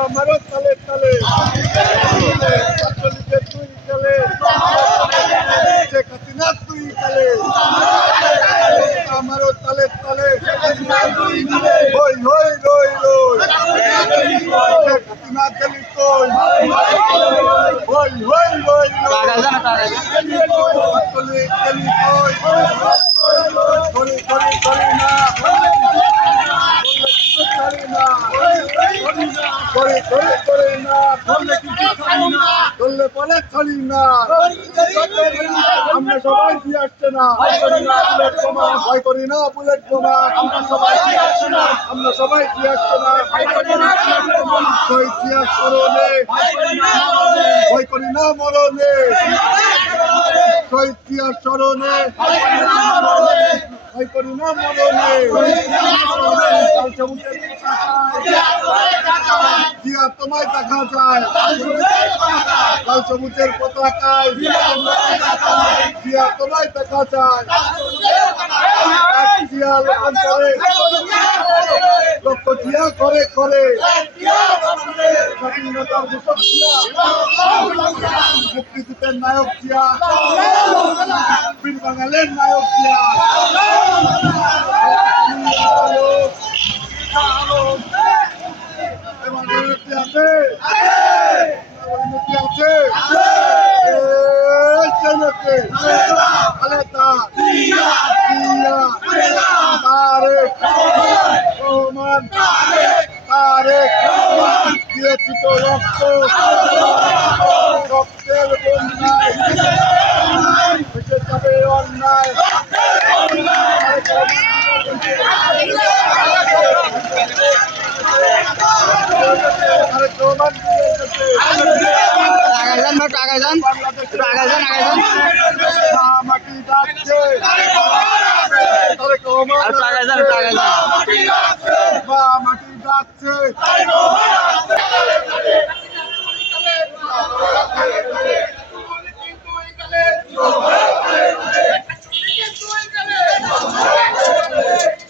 আমারও তালে তালে। আমরা সবাই কি আসছে না? ভয় করি না, বুলেট বোমা। সবাই আসছে না? আমরা সবাই কি আসছে না? ভয় ইতিহাস করলে ভয় করি না, মরণে। শহীদ ইতিহাস স্মরণে ভয় করি না মরণে জিয়া তোমায় দেখা যায়। কাল সবুজের পতাকায়। জিয়া তোমায় দেখা যায়? এক জিয়া লোকান্তরে লক্ষ জিয়া করে করে। স্বাধীনতার জিয়া। মুক্তিযুদ্ধের নায়ক জিয়া। বীর বাঙালের নায়ক জিয়া। উন্নতি আছে। আছে। দিয়েছিত রক্ত রক্তের বন্যায় হতে যাবে অন্যায় মাটি যাচ্ছে আগায় মাটি যাচ্ছে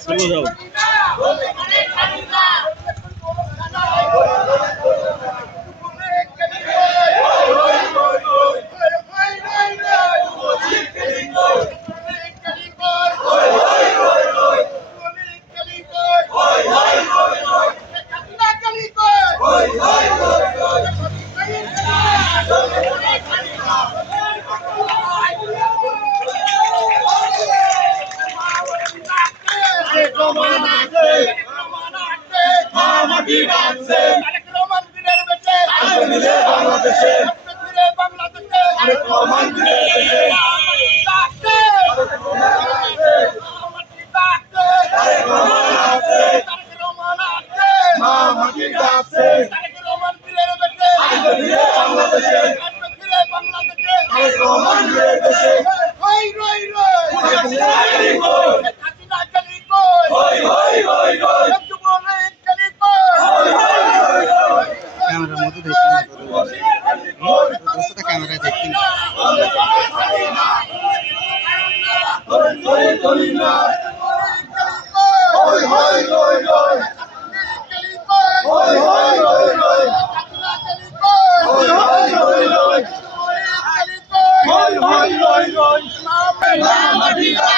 চলো যাও বাংলাদেশে বাংলাদেশে মতো দেখতে না দোস্তটা ক্যামেরায় দেখতে না। Hey,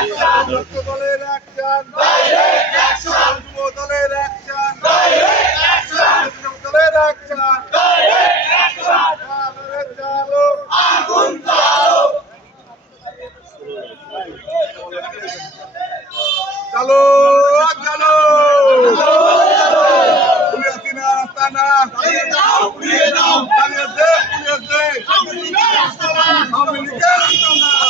Action দলের অ্যাকশন ডাইরেক্ট অ্যাকশন দলের অ্যাকশন ডাইরেক্ট অ্যাকশন দলের অ্যাকশন আমি নিকে রাস্তা না।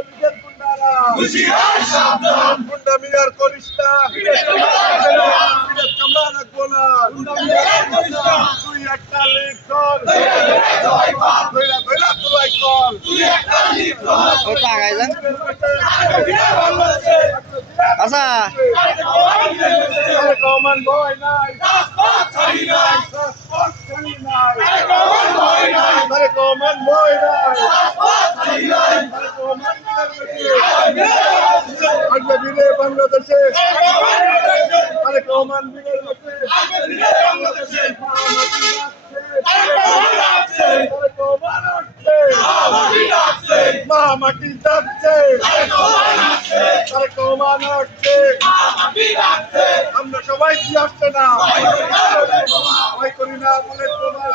লীগের গুন্ডারা গুন্ডামি আর করিস না। না রাখব না। তুই একটা লিখ কর ধৈরা ধৈরা তুলাই কর একটু আগাই যান আচ্ছা। কমান ভয় নাই রাজপথ ছাড়ি নাই। আরে কমান ভয় নাই। বাংলাদেশে। মা মাটি যাচ্ছে। কমান আসছে। আমরা সবাই কি আসছে না? ভয় করি না বলে তোমার